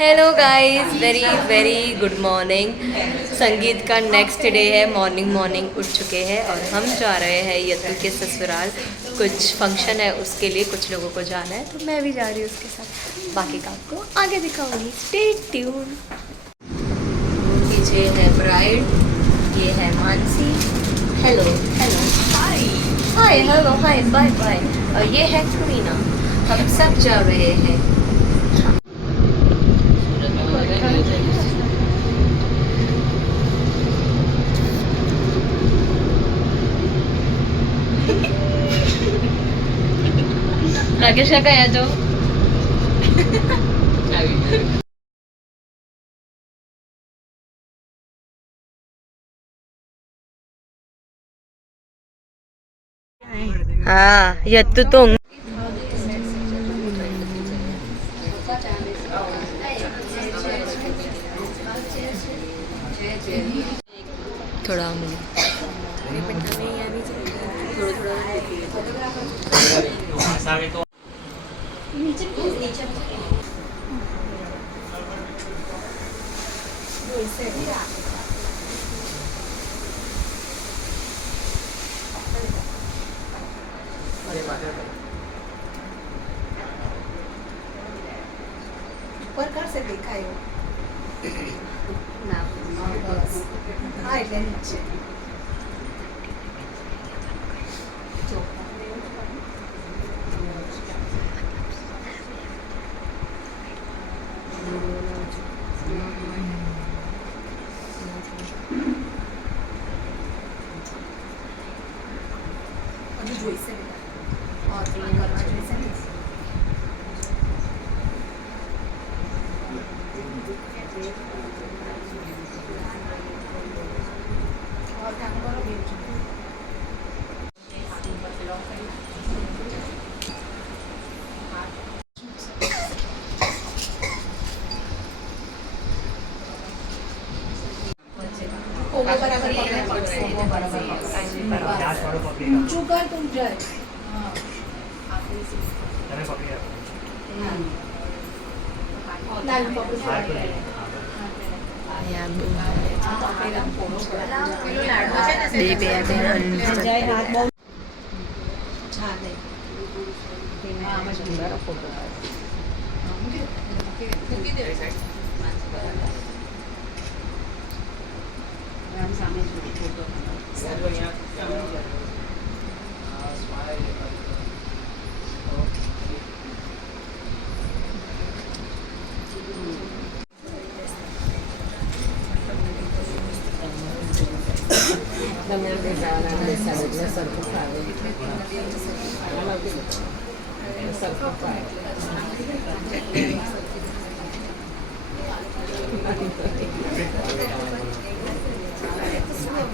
Hello guys, very very good morning. संगीत का next day है। मॉर्निंग मॉर्निंग उठ चुके हैं और हम जा रहे हैं यत्तु के ससुराल। कुछ फंक्शन है, उसके लिए कुछ लोगों को जाना है, तो मैं भी जा रही हूँ उसके साथ। बाकी का आपको आगे दिखाऊंगी, स्टे ट्यून। पीछे है ब्राइड, ये है मानसी। हेलो हेलो, हाय हाय, हेलो हाय, बाय बाय। और ये है करीना। हम सब जा रहे हैं। राकेश का है जो हाँ यत्तु तो थोड़ा ऊपर कर से દેખાયો ના હા એટલે નીચે જો હજુ જોઈશે બેટા કરવા જોઈશે ને બરાબર ઊંચું કર તું જય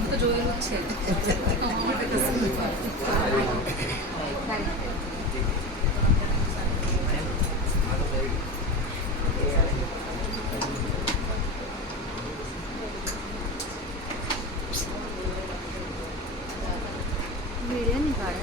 તો જોયેલું જ છે वीडियो निकाला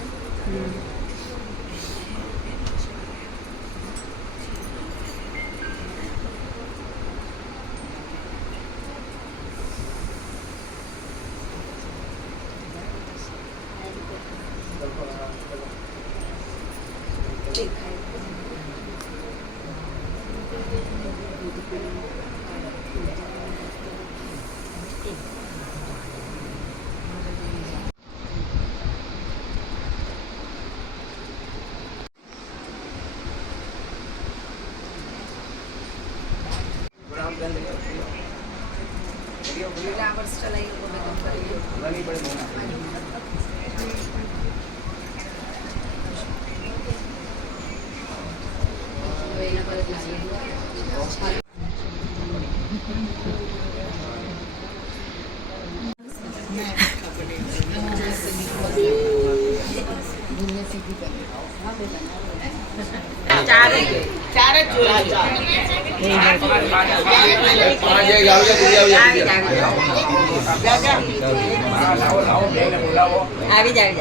આવી જાય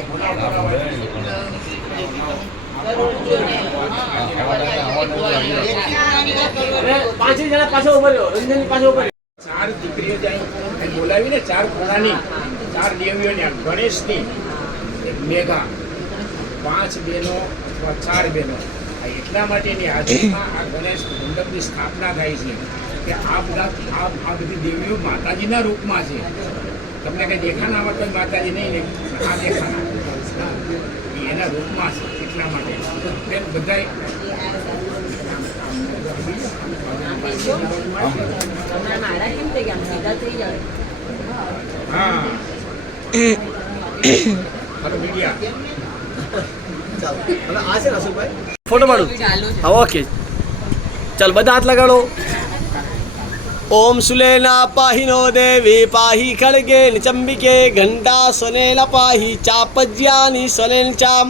ચાર દીકરીઓ જાય બોલાવીને ચાર ખૂણાની ચાર દેવીઓને ગણેશની મેઘા 5 બહેનો અથવા 4 બહેનો એટલા માટેની હાજરીમાં આ ગણેશ મંડપની સ્થાપના થાય છે કે આ બધી દેવીઓ માતાજીના રૂપમાં છે. તમને કંઈ દેખાના આવે તો માતાજી નહીં ને આ દેખાના એના રૂપમાં છે. એટલા માટે બધા ફોટો પાડું હા ઓકે ચાલ બધા હાથ લગાડો. ઓમ સુલેના પાહિનો દેવી પાહી ખડગે નિચંબિકે ઘંટા સોનેલા પાહી ચાપજ્યાની સોનેલ ચામ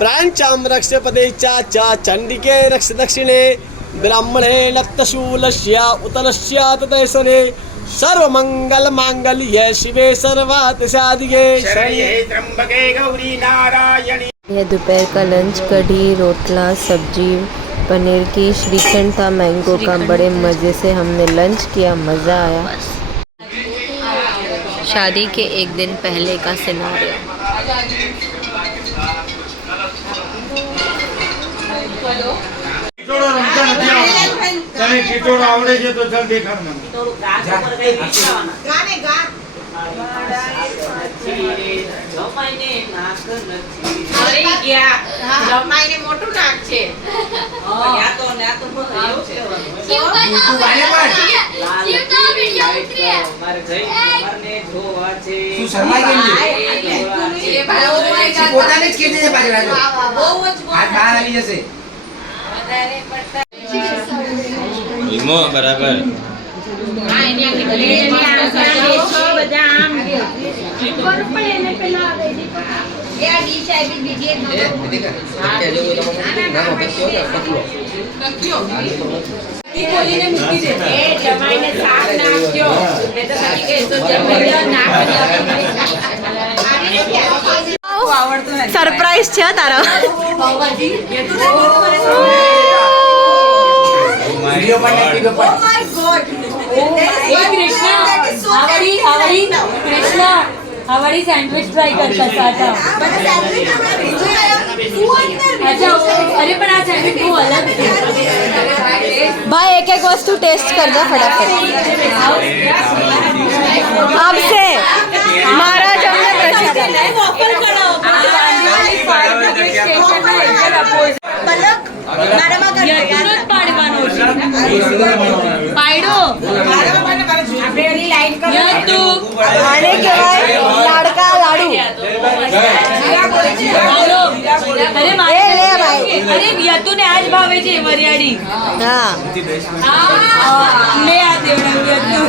પ્રાંચામ રક્ષ પદે ચાચા ચંડિકે રક્ષ દક્ષિણે બ્રાહ્મણે નક્તશૂલસ્ય ઉતલસ્ય તદેશને સર્વમંગલ માંગલ્ય શિવે સર્વાર્થ સાધિકે શરણ્યે ત્રંબકે ગૌરી નારાયણી. यह दोपहर का लंच कढ़ी रोटला सब्जी पनीर की श्रीखंड था मैंगो का. बड़े मज़े से हमने लंच किया, मज़ा आया. शादी के एक दिन पहले का सिनारियो. આવડે છે તો ચાલ દેખાડ મને. મોટું નાક છે. બરાબર સરપ્રાઈઝ છે તારા. हमारी सैंडविच ट्राई करता था. अच्छा अरे पण આ સેન્ડવિચ બહુ અલગ છે ભાઈ એક એક વસ્તુ ટેસ્ટ કરજો ફટાફટ. આપશે મારા જમને પ્રસાદ ઓફર કરાવો યતુનો જ પાડવાનો છે. પાડો યતુ આને કહેવાય લાડકા લાડુ. હાલો. અરે મારે અરે યતુને આજ ભાવે છે વરિયાળી. હા લે આ દેવડા યતુ.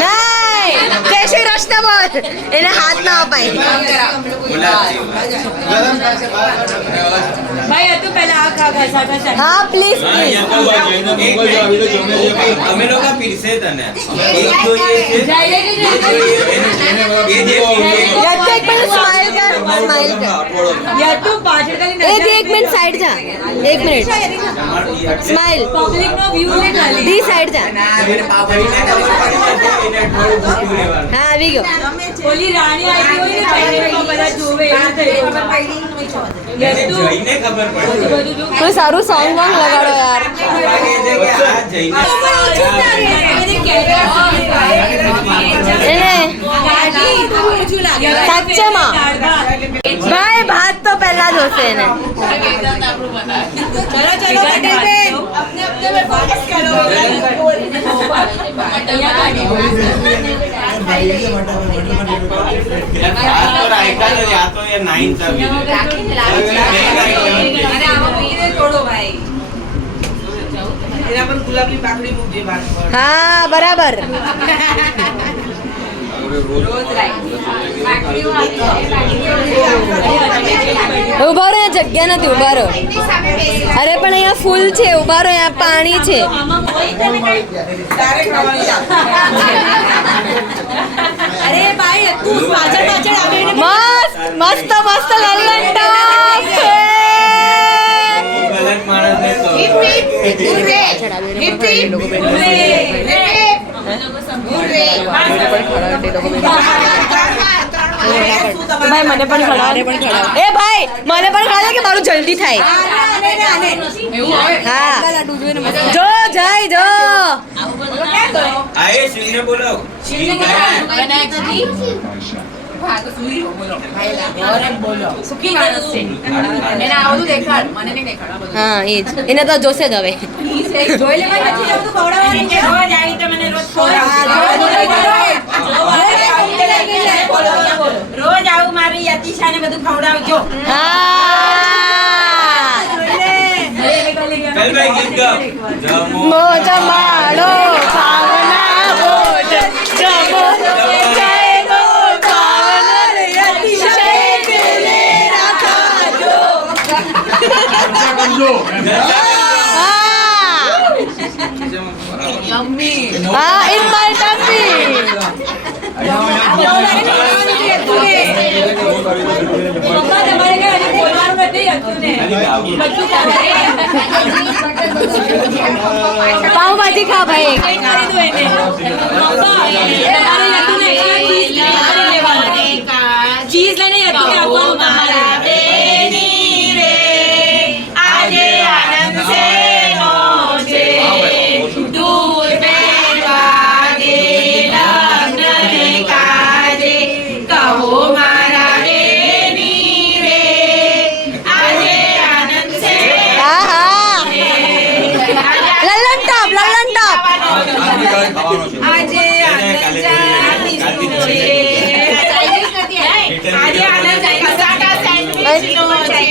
નહીં જય શ્રી કૃષ્ણ બોલ. એને હાથ ના અપાય. ભાઈ યતુ પહેલા આ ખા ખસા ખસા. હા પ્લીઝ પ્લીઝ. અમે લોકો પીરસે તને જાય યતુ એક મિનિટ સ્માઈલ કર. સ્માઈલ કર. યતુ પાછળ ખાલી એક મિનિટ સાઈડ જા. એક મિનિટ સ્માઈલ. પબ્લિક નો વ્યૂ લે ખાલી. દી સાઈડ જા. હા આવી ગયો. ઓલી રાણી આવી હોય ને પહેરેલો બધા જોવે એવું થયું. યતુ જઈને ખબર પડે બધું જો કોઈ સારું સોંગ વોંગ લગાડો યાર. એને સાચેમાં ભાઈ ભાત તો પહેલા જોશે એને. ચલો ચલો પટેલ બેન अपने अपने में फोकस करो. હા બરાબર. ઉભા રહો જગ્યા નથી. ઉભા રહો. અરે પણ અહીંયા ફૂલ છે. ઉભા રહો અહીંયા પાણી છે. અરે ભાઈ તું પાછળ પાછળ આવીને મસ્ત મસ્ત મસ્ત લલ્લન ટોપ. ભાઈ મને પણ ખવડાવો એ ભાઈ મને પણ ખવડાવો કે મારું જલ્દી થાય હા જો જય જો આયે શ્રીને બોલાવ શ્રી સુખી માણસ છે એને આવડું દેખાડ મને નહીં દેખાડ હા એ જ એને તો જોશે જ હવે જોઈ લેવા નથી જવું તો ખવડાવવાનું છે. રોજ આવી તો મને રોજ રોજ આવું મારી યતિશાને બધું ખવડાવજો. હા કલભાઈ ગીત ગાઓ જમો મોજ માડો ભાવના મોજ જમો જય ગો ભાવના અતિશય દિલે રાખજો હા ઇન માય ટમ્મી પપ્પા તમારે કઈ હજી બોલવાનું નથી હતું ને બધું પાવભાજી ખા ભાઈ કઈ કરી દો એને પપ્પા તમારે હતું ને ચીઝ લઈને હતું આપવાનું તમારે આજે આનંદ છે દૂર બેવાગે લગ્ન કાજે કહો મારા બેની રે આજે આનંદ છે હા હા લલ્લન ટોપ આજે આનંદ ચાલીસનો છે આજે આનંદ મસાલા સેન્ડવિચનો છે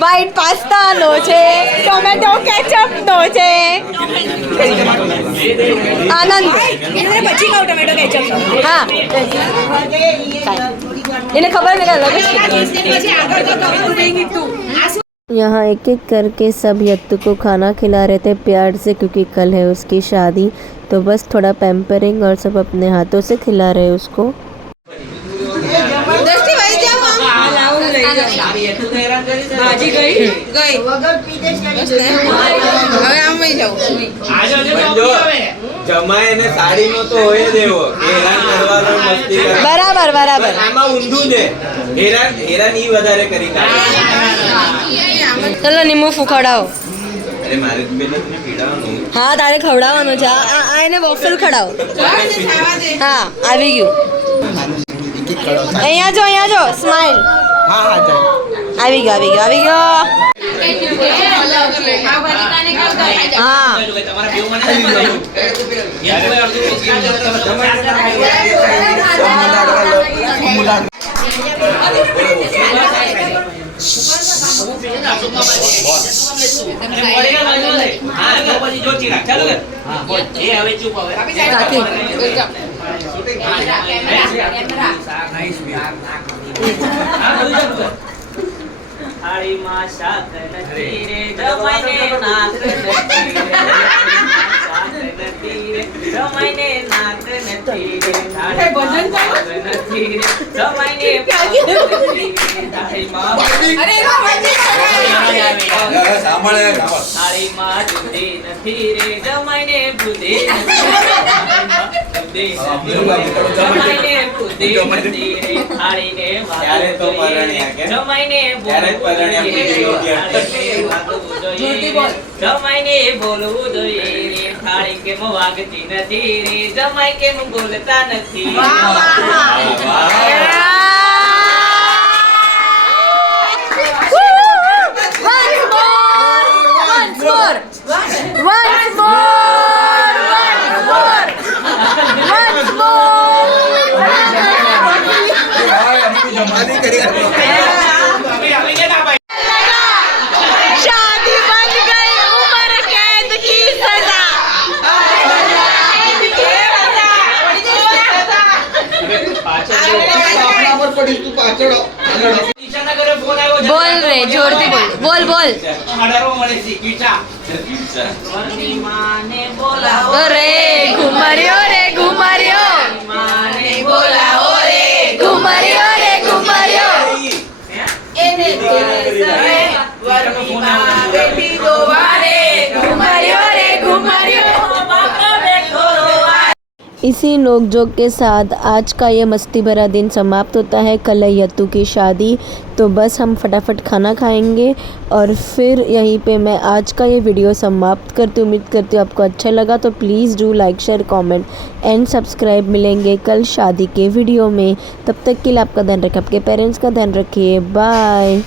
વ્હાઈટ પાસ્તાનો છે ટોમેટો કેચઅપનો છે આનંદ એને પછી કહું ટમેટો કેચઅપ હા એને ખબર મેં અલગ જ પછી આગળ તો કહું નહીં કીધું यहाँ एक एक करके सब यत्तु को खाना खिला रहे थे प्यार से क्योंकि कल है उसकी शादी तो बस थोड़ा पैम्परिंग और सब अपने हाथों से खिला रहे उसको ભાજી ગઈ બંધો જમાય ને સાડી નો તો હોય જ એવો કે હેરાન કરવાનો મસ્તી કરે બરાબર બરાબર આમાં ઊંધું છે હેરાન ઈ વધારે કરી કાઢે ચલો નિમ્બુ ફૂખડાવો અરે મારે તો પેલા તને પીડાવાનું હા તારે ખવડાવવાનું છે આ એને વોફલ ખવડાવો હા આવી ગયું અહીંયા જો સ્માઈલ આવી ગયો હા કાકી થાળીમાં શાક નથી રે જમાઈને નાક નથી રે શાક નથી રે જમાઈને નાક નથી રે થાળીમાં શાક નથી રે જમાઈને પગ નથી રે થાળીમાં થાળીમાં દૂધી નથી રે જમાઈને બુદ્ધિ નથી જમાઈને બુદ્ધિ નથી રે થાળીને ત્યારે તો પરણ્યા કે? જમાઈને ત્યારે જ પરણ્યા પછી યોગ્ય. જમાઈને બોલવું જોઈએ રે થાળી કેમ વાગતી નથી રે જમાઈ કેમ બોલતા નથી शादी बन गई उम्र कैद की सजा बोल रे जोर से बोल बोल માને બોલાવો रे घुमरियो માને બોલાવો घुमरियो એને બેઠી દોવારે इसी नोकझोंक के साथ आज का ये मस्ती भरा दिन समाप्त होता है। कल है यत्तू की शादी, तो बस हम फटाफट खाना खाएंगे और फिर यहीं पे मैं आज का ये वीडियो समाप्त करती हूँ। उम्मीद करती हूँ आपको अच्छा लगा, तो please do like share comment and subscribe. मिलेंगे कल शादी के वीडियो में, तब तक के लिए आपका ध्यान रखें, आपके पेरेंट्स का ध्यान रखिए। बाय।